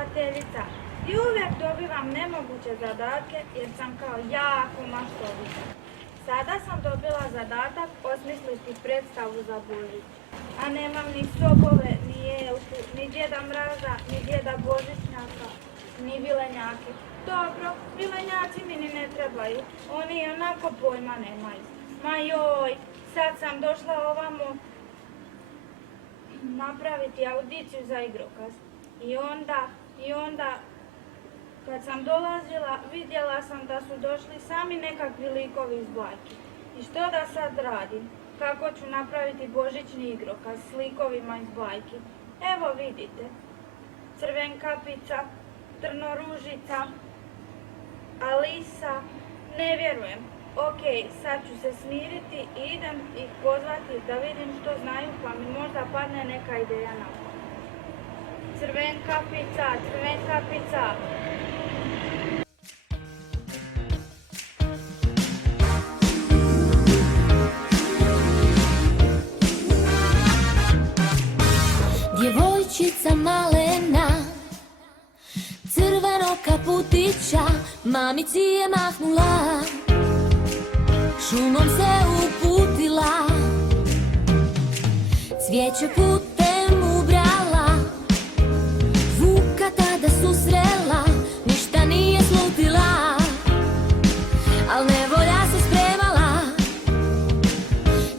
starateljica i uvijek dobivam nemoguće zadatke jer sam kao jako maštovita. Sada sam dobila zadatak osmisliti predstavu za Božić, a nemam ni sobove, ni Jelku, ni Djeda Mraza, ni Djeda Božićnjaka, ni vilenjake. Dobro, vilenjaci mi ni ne trebaju, oni onako pojma nemaju. Ma joj, sad sam došla ovamo napraviti audiciju za igrokaz. I onda, kad sam dolazila, vidjela sam da su došli sami nekakvi likovi iz bajki. I što da sad radim? Kako ću napraviti božićni igrokaz s likovima iz bajki? Evo vidite. Crvenkapica, Trnoružica, Alisa, ne vjerujem. Ok, sad ću se smiriti i idem ih pozvati da vidim što znaju pa mi možda padne neka ideja na pamet. Crvenkapica, Crvenkapica. Djevojčica malena, crvenog kaputića, mamici je mahnula, šumom se uputila, cvijeće putem ubrala, Vuka tada susrela, ništa nije slutila, al nevolja se spremala,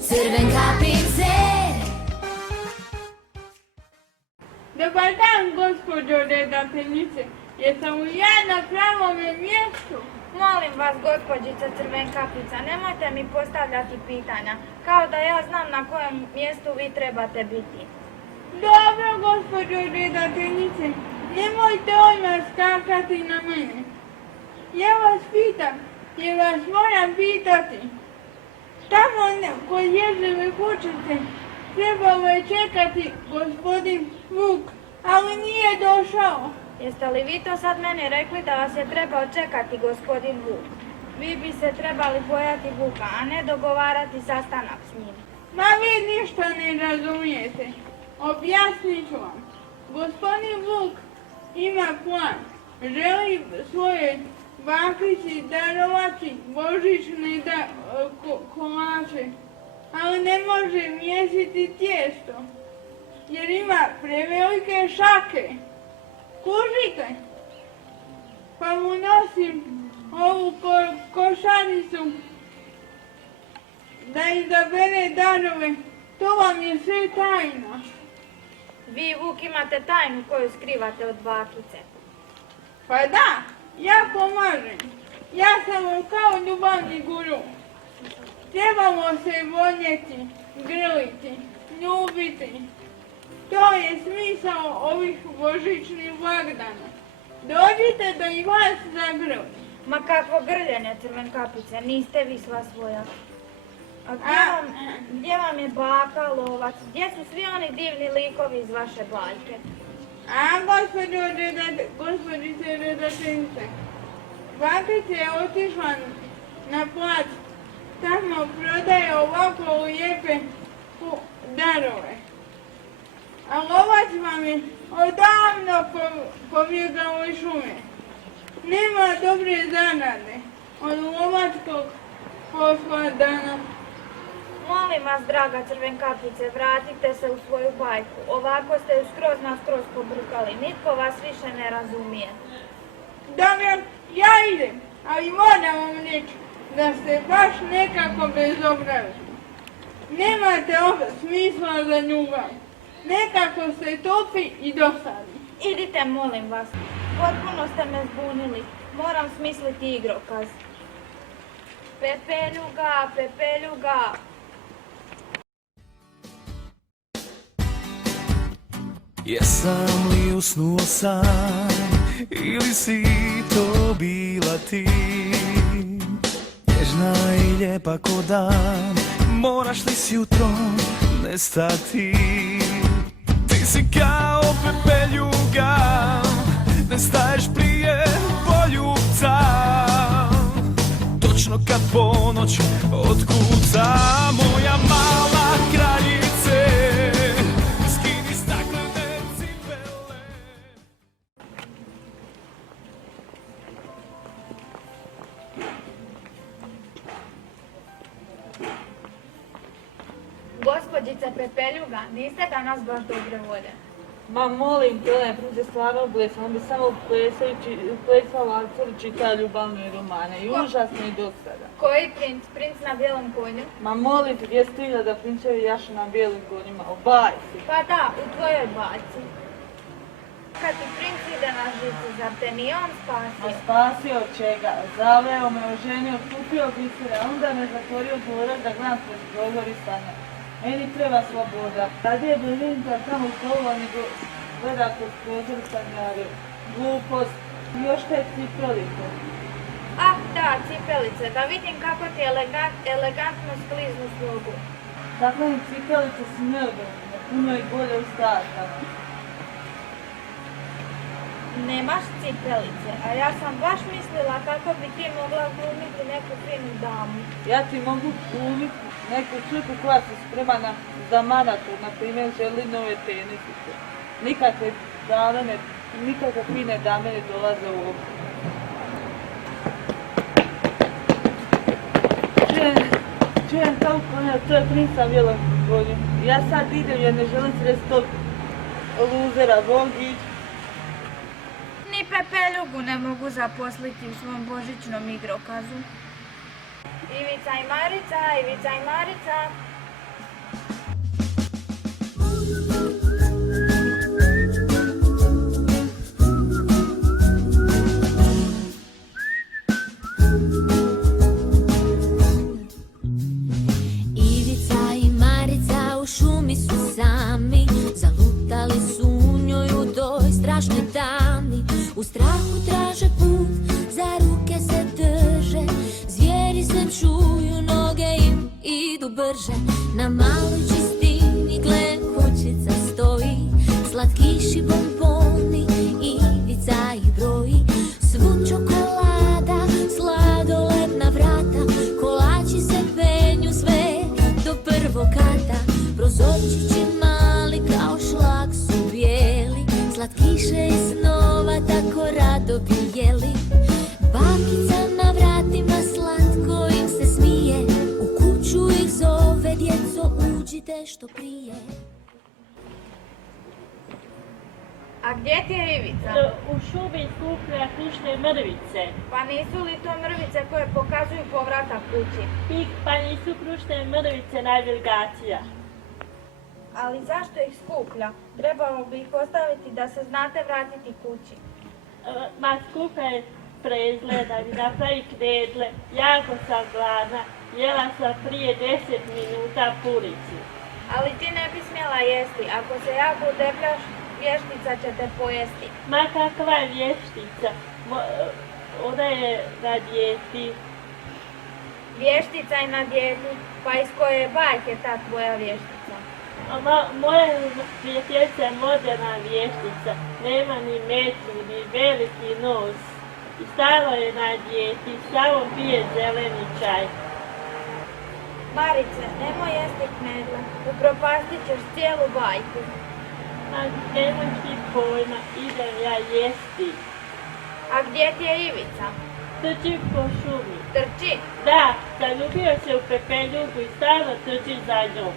Crvenkapice. Dobar dan, gospođo redateljice. Jesam li ja na pravome mjestu? Molim vas, gospođica Crvenkapica, nemojte mi postavljati pitanja, kao da ja znam na kojem mjestu vi trebate biti. Dobro, gospođo redateljice, nemojte odmah skakati na mene. Ja vas pitam, jer vas moram pitati. Tamo kod Ježeve kućice trebalo je čekati gospodin Vuk, ali nije došao. Jeste li vi to sad meni rekli da vas je trebao čekati gospodin Vuk? Vi bi se trebali bojati Vuka, a ne dogovarati sastanak s njim. Ma vi ništa ne razumijete. Objasnit ću vam. Gospodin Vuk ima plan. Želi svoje bakici darovati božićne kolače, ali ne može mjesiti tijesto, jer ima prevelike šake. Kužite? Pa mu nosim ovu košaricu da izabere darove. To vam je sve tajna. Vi, Vuk, imate tajnu koju skrivate od bakice. Pa da, ja pomažem. Ja sam kao ljubavni guru. Trebamo se voljeti, grliti, ljubiti. To je smisao ovih božićnih blagdana. Dođite da i vas zagrlim. Ma kakvo grljenje, Crvenkapice, niste vi sva svoja. A gdje vam je baka, lovac, gdje su svi oni divni likovi iz vaše bajke? A, gospođice redateljice, bakica je otišla na plac. Tamo prodaje ovako lijepe darove. A lovac vam je odavno pobjegao iz šume. Nema dobre zarade od lovačkog posla danas. Molim vas, draga Crvenkapice, vratite se u svoju bajku. Ovako ste ju skroz pobrukali. Nitko vas više ne razumije. Dobro, ja idem, ali moram vam reći da ste baš nekako bezobrazni. Nemate smisla za ljubav. Nekako ste tupi i dosadni. Idite, molim vas. Potpuno ste me zbunili. Moram smisliti igrokaz. Pepeljuga, Pepeljuga. Jesam li usnuo sam ili si to bila ti? Nježna i lijepa ko dan, moraš li s jutrom nestati? Ti si kao pepeljuga, ne staješ prije poljubca. Točno kad ponoć otkuca, moja mala kraljice, skini staklene cipele. Gospođice Pepeljuga, niste danas baš dobre volje. Ma molim te, onaj princ je stvarno blesan, on bi samo plesala cijeli čita ljubavne romane i užasno i dosada. Koji princ? Princ na bijelom konju? Ma molim te, gdje stigla da prinčevi jašu na bijelim konjima, u bajci. Pa da, u tvojoj bajci. Kad ti princ ide na žicu, zar te nije on A spasio? spasio od čega? Zaveo me, oženio, kupio bisere, a onda me zatvorio dvorak da gledam kroz prozor i sanjam. Meni treba sloboda. Kad je Belinka tamo slova nego gleda kroz prozor i sanjario. Glupost. I još te cipelice. Ah, da, cipelice, da vidim kako ti elegantno skliznu s nogu. Takve mi cipelice su neodobne, puno i bolje u starkama. Nemaš cipelice, a ja sam baš mislila kako bi ti mogla glumiti neku finu damu. Ja ti mogu glumiti neku čutu koja se sprema za maraton, na primjer želi nove tenisice. Nikakve fine dame ne dolaze u obzir. Čujem kao konja, to je princa bijelog konja. Ja sad idem jer ne želim sresti tog luzera, Bogić. Ni Pepeljugu ne mogu zaposliti u svom božićnom igrokazu. Ivica i Marica, Ivica i Marica. Ivica i Marica u šumi su sami, zalutali su u njoj u toj strašnoj tami. U strahu traže put, za ruke se drže, zvijeri se čuju, noge im idu brže. Na maloj čistini gle kućica stoji, slatkiši bomboni, Ivica ih broji. Svu čokolada, sladoled na vrata, kolači se penju sve do prvog kata. Prozorčići mali kao šlag su bijeli, slatkiše i snova tako rado bi jeli. Bakica na vratima slatko im se smije, u kuću ih zove, djeco uđite što prije. A gdje ti je Ivica? U šumi skuplja krušne mrvice. Pa nisu li to mrvice koje pokazuju povratak kući? Pa nisu krušne mrvice najvegacija. Ali zašto ih skuplja? Trebalo bi ih ostaviti da se znate vratiti kući. Ma skuplja je prezgleda i napravi knedle. Jako sam gladna. Jela sam prije 10 minuta puricu. Ali ti ne bi smjela jesti. Ako se jako udebljaš, vještica će te pojesti. Ma kakva je vještica? Ona je na dijeti. Vještica je na dijeti, pa iz koje je bajke ta tvoja vještica? Moja prijateljica je moderna vještica. Nema ni metru, ni veliki nos. I stalno je na dijeti, samo pije zeleni čaj. Marice, nemoj jesti knedle, upropastit ćeš cijelu bajku. Ma nemaš ti pojma, idem ja jesti. A gdje ti je Ivica? Trči po šumi. Trči. Da, zaljubio se u Pepeljugu i stalno trči za njom.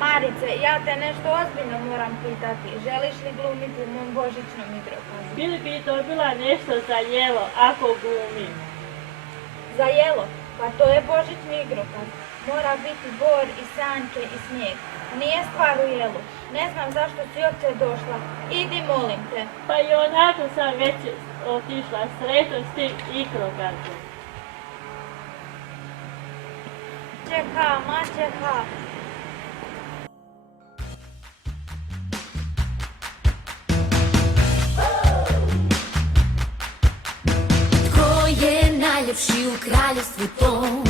Marice, ja te nešto ozbiljno moram pitati. Želiš li glumiti u mom božićnom igrokazu? Bili bi dobila nešto za jelo ako glumim. Za jelo? Pa to je božićni igrokaz. Mora biti bor i sanke i snijeg. Nije stvar u jelu. Ne znam zašto si uopće došla. Idi, molim te. Pa i onako sam već otišla, sretno s tim igrokazom. Čeka, mačeha. Tko je najljepši u kraljevstvu tom?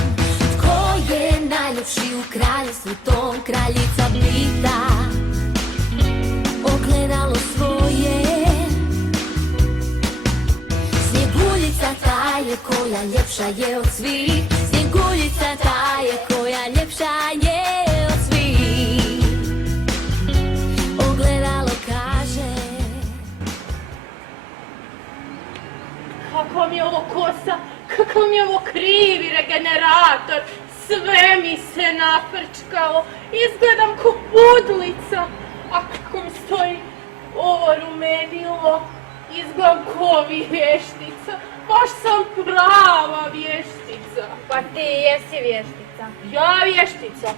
Tko je najljepši u kraljevstvu tom? Kraljica Blita ogledalo svoje, Snjeguljica ta je koja ljepša je od svih, Snjeguljica ta je koja ljepša je od svih. Ogledalo kaže: Kako mi je ovo kosa, kako mi je ovo krivi regenerator, Sve mi se naprčkalo, izgledam ko budlica, a kako mi stoji ovo rumenilo, izgledam ko vještica, baš sam prava vještica. Pa ti jesi vještica. Ja vještica,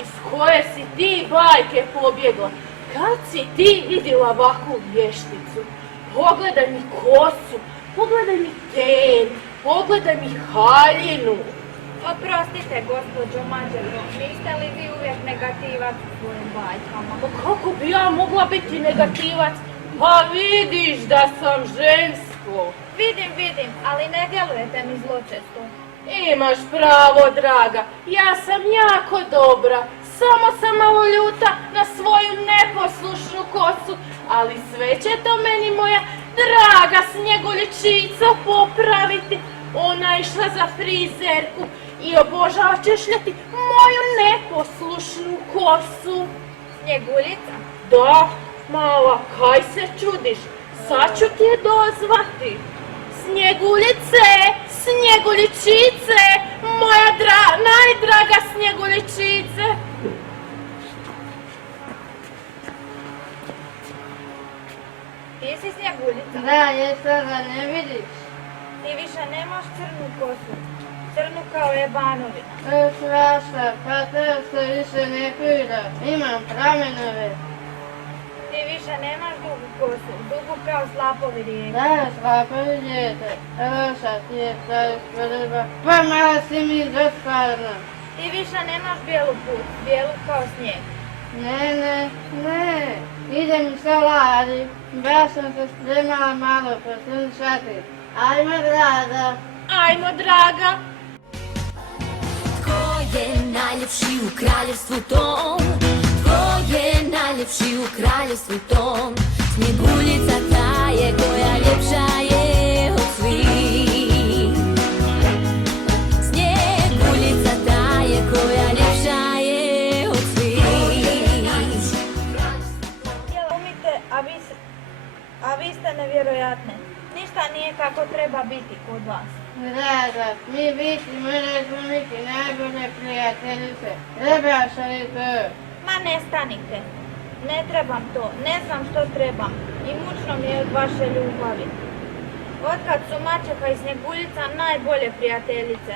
iz koje si ti bajke pobjegla, kad si ti vidjela ovakvu vješticu? Pogledaj mi kosu, pogledaj mi ten, pogledaj mi haljinu. Oprostite, gospođo Mađarko, niste li vi uvijek negativac u svojim bajkama? Pa kako bi ja mogla biti negativac? Pa vidiš da sam žensko. Vidim, ali ne djelujete mi zločesto. Imaš pravo, draga, ja sam jako dobra, samo sam malo ljuta na svoju neposlušnu kosu, ali sve će to meni moja draga Snjeguljičica popraviti. Ona je išla za frizerku i obožava češljati moju neposlušnu kosu. Snjeguljica? Da, mala, kaj se čudiš, sad ću ti je dozvati. Snjeguljice, Snjeguljičice, moja najdraga Snjeguljičice. Ti si Snjeguljica? Da, jesam da ne vidiš. Ti više nemaš crnu kosu. Crnu kao jebanovina. To je strašno, pa to se više ne pira. Imam pramenove. Ti više nemaš dugu kosu. Dugu kao slapovi rijeke. Da, slapovi dijete. Roša ti je stari sprva. Pa malo si mi dosadna. Ti više nemaš bijelu put. Bijelu kao snijeg. Ne. Ide mi solari. Baš sam se spremala malo posunčati. Ajmo, draga. Ajmo, draga. Ko je najljepši u kraljevstvu tom? Ko je najljepši u kraljevstvu tom? Snjeguljica ta je koja ljepša je od svih. Snjeguljica ta je koja ljepša je od svih. Umite, a vi ste nevjerojatne. Ništa nije kako treba biti kod vas. Draga, mi biti mene glumiti najbolje prijateljice. Trebaš li to? Ma ne stanite. Ne trebam to. Ne znam što trebam. I mučno mi je od vaše ljubavi. Otkad su Mačeha i Snjeguljica najbolje prijateljice.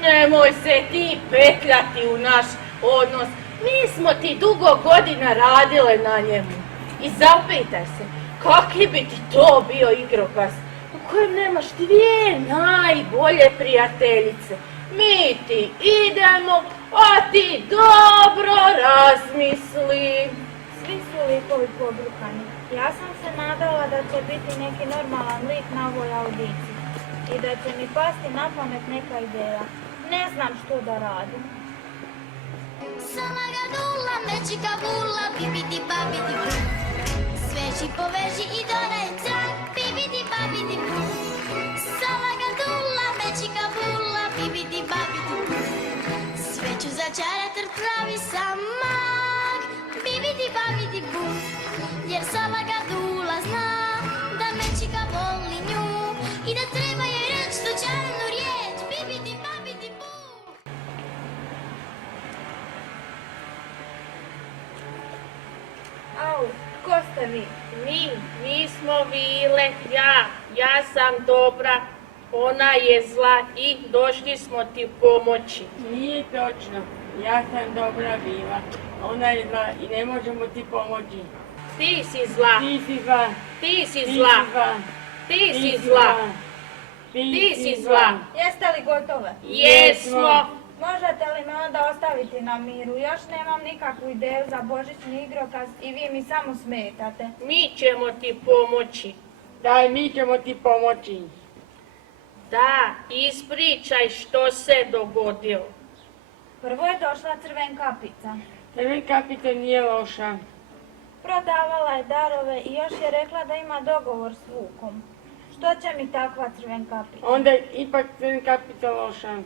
Nemoj se ti petljati u naš odnos. Mi smo ti dugo godina radile na njemu. I zapitaj se, kakvi bi ti to bio igrokaz u kojem nemaš dvije najbolje prijateljice. Mi ti idemo, a ti dobro razmisli. Svi su likovi pobrukani. Ja sam se nadala da će biti neki normalan lik na ovoj audiciji. I da će mi pasti na pamet neka ideja. Ne znam što da radim. Salagadula, mečika bula, bibidi babidi bu. Sveći poveži i donaj trak, bibidi babidi bu. Salagadula, mečika bula, bibidi babidi bu. Sveću začarat jer pravi sam mag, bibidi babidi bu. Jer Salagadula zna da mečika voli nju i da treba je reći tu čaranu riječ, bibidi babidi bu. Au, ko ste vi? Mi smo Vile, ja sam dobra, ona je zla i došli smo ti pomoći. Nije točno, ja sam dobra bila, ona je zla i ne možemo ti pomoći. Ti si zla, Ti si zla, ti si ti zla, si zla, ti si zla, ti si zla. Jeste li gotove? Jesmo. Možete li me onda ostaviti na miru? Još nemam nikakvu ideju za božićni igrokaz i vi mi samo smetate. Mi ćemo ti pomoći. daj mi ćemo ti pomoći. Da, ispričaj što se dogodilo. Prvo je došla Crvenkapica. Crvenkapica nije loša. Prodavala je darove i još je rekla da ima dogovor s Vukom. Što će mi takva Crvenkapica? Onda je ipak Crvenkapica loša.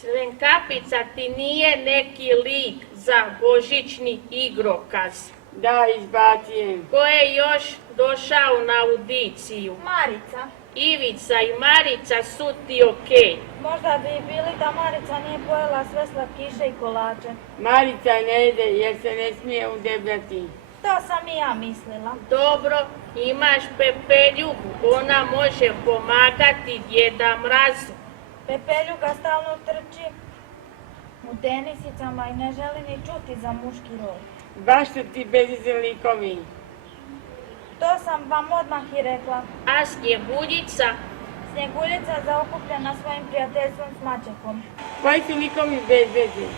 Crvenkapica ti nije neki lik za božićni igrokaz. Da, izbacijem. Ko je još došao na audiciju? Marica. Ivica i Marica su ti okej. Možda bi i bili da Marica nije pojela sve slatkiše i kolače. Marica ne ide jer se ne smije udebljati. To sam i ja mislila. Dobro, imaš Pepeljugu, ona može pomagati Djeda Mrazu. Pepeljuga stalno trči u tenisicama i ne želi ni čuti za muški rod. Baš su ti bezizir likovi. To sam vam odmah i rekla. A Snjeguljica? Snjeguljica zaokupljena svojim prijateljstvom s Mačekom. Koji su likovi bez veze?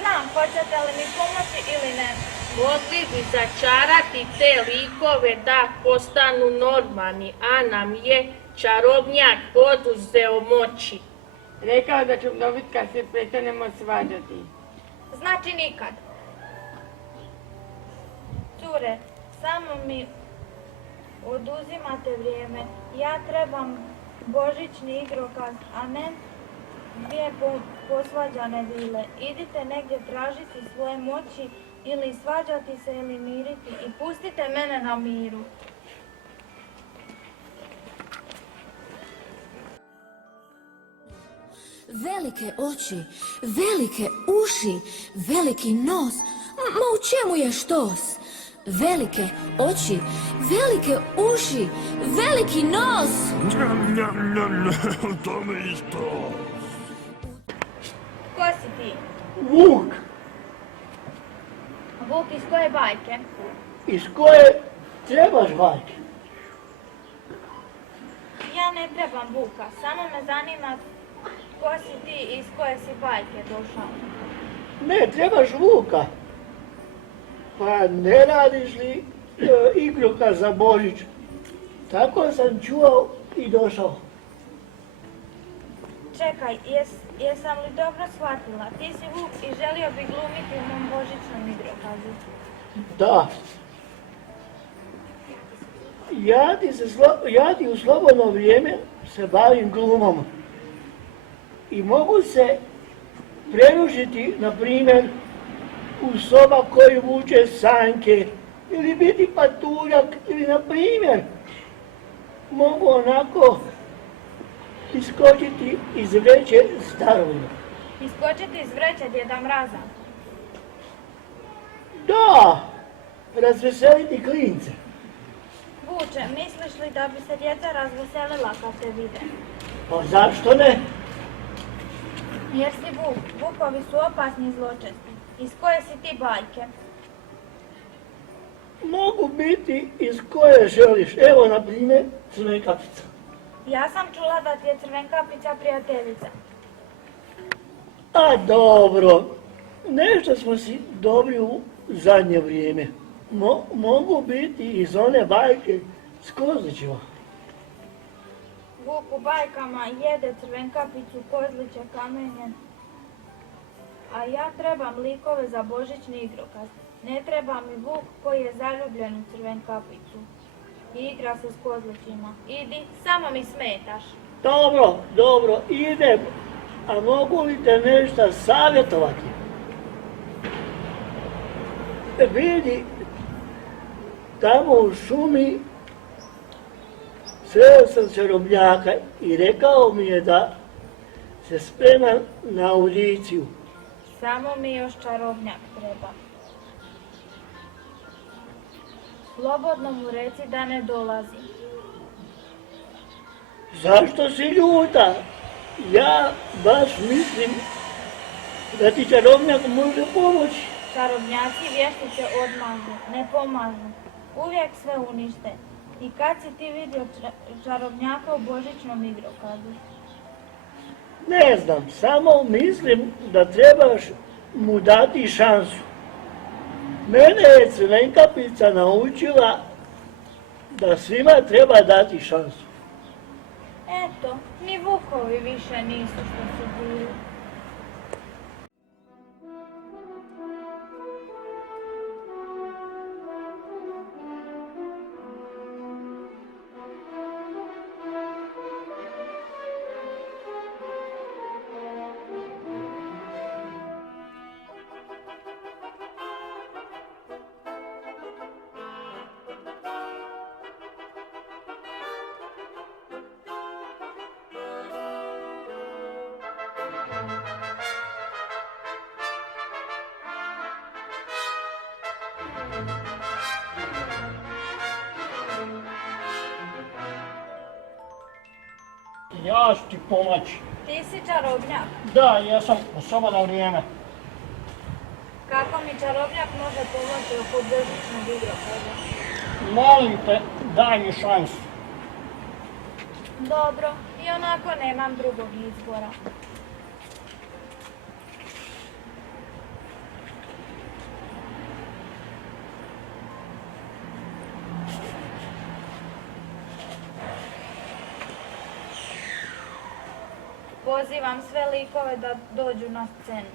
Znam, hoćete li mi pomoći ili ne? Mogli bi začarati te likove da postanu normalni, a nam je čarobnjak oduzeo moći. Rekao da ću dobiti kad se prestanemo svađati. Znači nikad. Cure, samo mi oduzimate vrijeme. Ja trebam božićni igrokaz, a ne dvije posvađane vile. Idite negdje tražiti svoje moći ili svađati se ili miriti i pustite mene na miru. Velike oči, velike uši, veliki nos, ma u čemu je štos? Velike oči, velike uši, veliki nos. U tome isto. Ko si ti? Vuk, Vuk iz koje bajke? iz koje trebaš bajke? Ja ne trebam Vuka, samo me zanima ko si ti i iz koje si bajke došao. Ne, trebaš Vuka. Pa ne radiš li igrokaz za Božić? Tako sam čuo i došao. Čekaj, jesam li dobro shvatila? Ti si Vuk i želio bi glumiti u mom božićnom igrokazu. Da. Ja ti u slobodno vrijeme se bavim glumom. I mogu se preružiti, na primjer, u soba koju vuče sanke, ili biti patuljak, ili, na primjer, mogu onako iskočiti iz vreće starovina. Iskočiti iz vreće Djeda Mraza. Da, razveseliti klince. Vuče, misliš li da bi se djeca razveselila kad te vide? Pa zašto ne? Jer si Vuk, Vukovi su opasni i zločesti. Iz koje si ti bajke? Mogu biti iz koje želiš. Evo, na primjer, Crvenkapica. Ja sam čula da ti je Crvenkapica prijateljica. A dobro, nešto smo si dobri u zadnje vrijeme. Mogu biti iz one bajke s Kozlićima. Vuk u bajkama jede Crvenkapicu, kozliće, kamenje. A ja trebam likove za božićni igrokaz. Ne treba mi Vuk koji je zaljubljen u Crvenkapicu i igra se s kozlićima. Idi, samo mi smetaš. Dobro, idem. A mogu li te nešto savjetovati? Vidi, tamo u šumi sreo sam čarobnjaka i rekao mi je da se sprema na audiciju. Samo mi još čarobnjak treba. Slobodno mu reci da ne dolazi. Zašto si ljuta? Ja baš mislim da ti čarobnjak može pomoći. Čarobnjaci i vještice odmažu, ne pomažu. Uvijek sve unište. I kad si ti vidio čarobnjaka u božićnom igrokazu? Ne znam, samo mislim da trebaš mu dati šansu. Mene je Crvenkapica naučila da svima treba dati šansu. Eto, ni Vukovi više nisu što su bili. Ja ću ti pomoći. Ti si čarobnjak. Da, jesam u slobodno vrijeme. Kako mi čarobnjak može pomoći oko božićnog igrokaza? Molim te, daj mi šansu. Dobro, i onako nemam drugog izbora. Pozivam sve likove da dođu na scenu.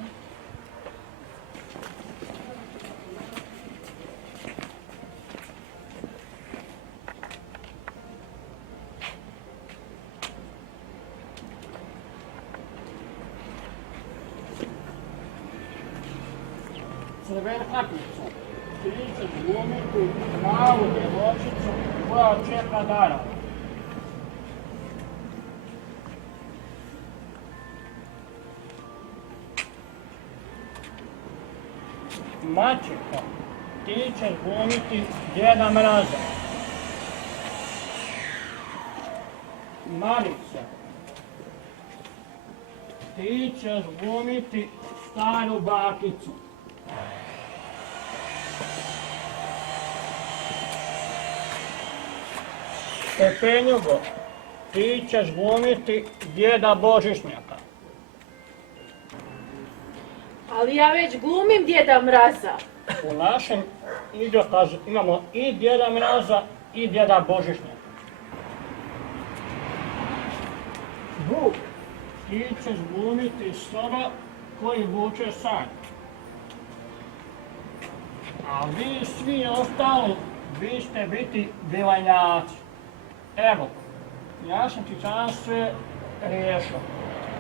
Crvenkapicu, ti ćeš glumiti malu djevojčicu koja čeka darova. Mačeka, ti ćeš glumiti Djeda Mraza. Marica, ti ćeš glumiti staru bakicu. Stepenjugo, ti ćeš glumiti Djeda Božićnjaka. Ali ja već glumim Djeda Mraza. U našem igrokazu imamo i Djeda Mraza i Djeda Božićnjaka. Vuk, ti ćeš glumiti stoga koji vuče sanj. A vi svi ostali, vi ćete biti bivanjaci. Evo, ja sam ti sada sve riješio.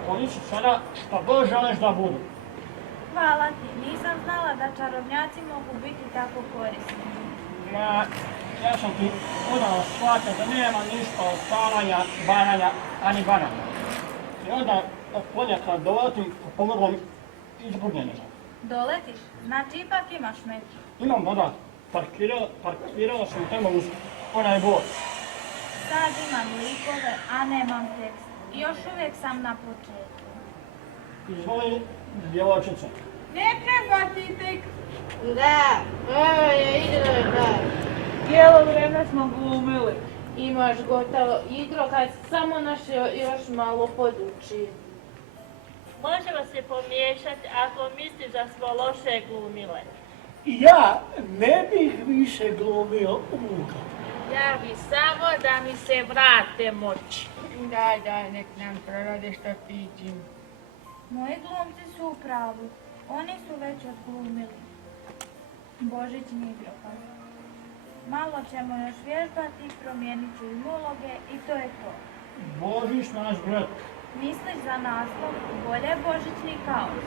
Oni su sada što god želiš da budu. Hvala ti, nisam znala da čarobnjaci mogu biti tako korisni. Ja sam ti udala shvatio da nema ništa od spavanja, bananja, ani bananja. I onda ponekad doletim pomogom izgubljenima. Doletiš? Znači ipak imaš metru. Imam voda, parkirao sam tamo uz onaj bot. Sad imam likove, a nemam tekst. I još uvijek sam na početku. Izvoli, djevojčice. Ne treba ti tekst. Da, ovo je igrokaz. Cijelo vrijeme smo glumili. Imaš gotovo igrokaz, samo nas još malo poduči. Možemo se pomiješati ako misliš da smo loše glumile. Ja ne bih više glumio Vuka. Ja bi samo da mi se vrate moći. Daj, nek nam prorade što piđim. Moji glumci su u pravu. Oni su već odglumili božićni igrokaz. Malo ćemo još vježbati, promijenit ću im uloge i to je to. Božić naš brat. Misliš za naslov bolje božićni kaos?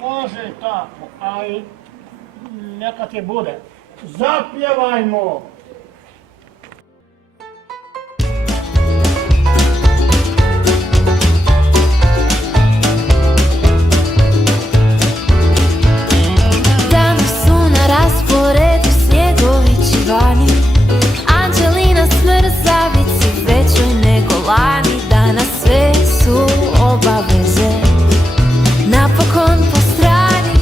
Može tako, ali neka ti bude. Zapjevajmo! Danas su na rasporedu Snjegović i Vani, Anđelina Smrzavici većoj nego lani. Danas sve su obaveze napokon po strani.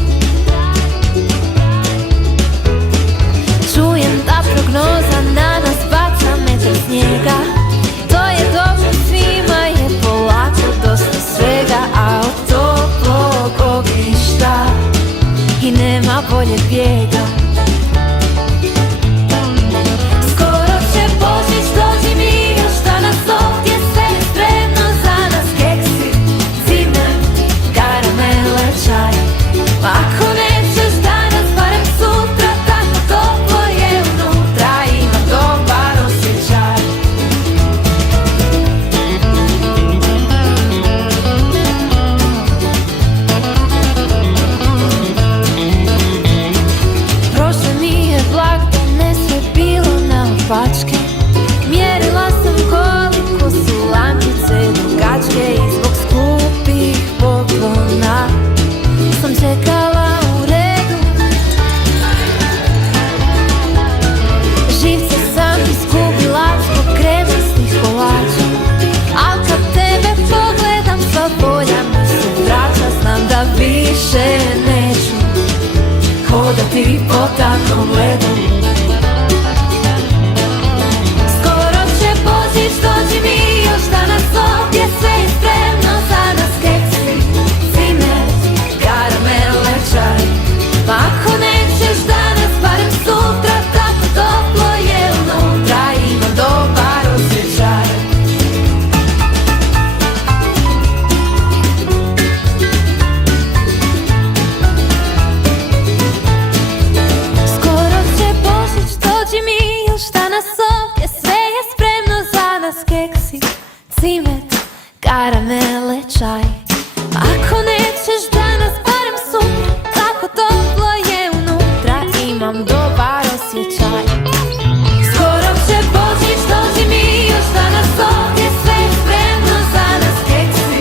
Čujem da prognoza na nas baca metar snijega. To je dobro, svima je polako dosta svega, a od toplog ognjišta i nema boljeg bijega. Skoro će Božić, dođi mi još danas ovdje, sve je spremno za nas, keksi, zimne karamele, čaj. Ako nećeš danas, barem sutra, tako toplo je unutra, ima dobar osjećaj. Prošle mi je blagdan, ne sve bilo naopačke. Mjerila sam koliko su lampice dugačke i zbog skupih poklona sam čekala u redu. Živce sam izgubila zbog kremastih kolača, al kad tebe tankom ledom. Skoro će Božić, dođi mi još danas ovdje, sve je spremno za nas, keksi, cimet, karamele, čaj. Pa ako nećeš danas, barem sutra, tako toplo je unutra, imam dobar osjećaj. Skoro će Božić, dođi mi još danas ovdje, sve je spremno za nas, keksi, cimet, karamele, čaj. Ako nećeš danas, barem sutra, tako toplo je unutra, imam dobar osjećaj. Skoro će Božić, dođi mi još danas ovdje, sve je spremno za nas, keksi,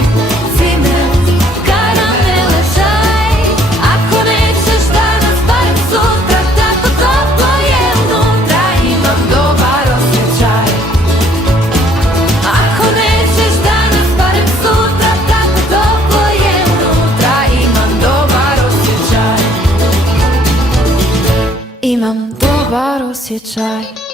cimet, karamele, čaj. Ako nećeš danas, barem sutra, tako toplo je unutra, imam dobar osjećaj. Ako nećeš danas, barem sutra, tako toplo je unutra, imam dobar osjećaj. Imam dobar osjećaj.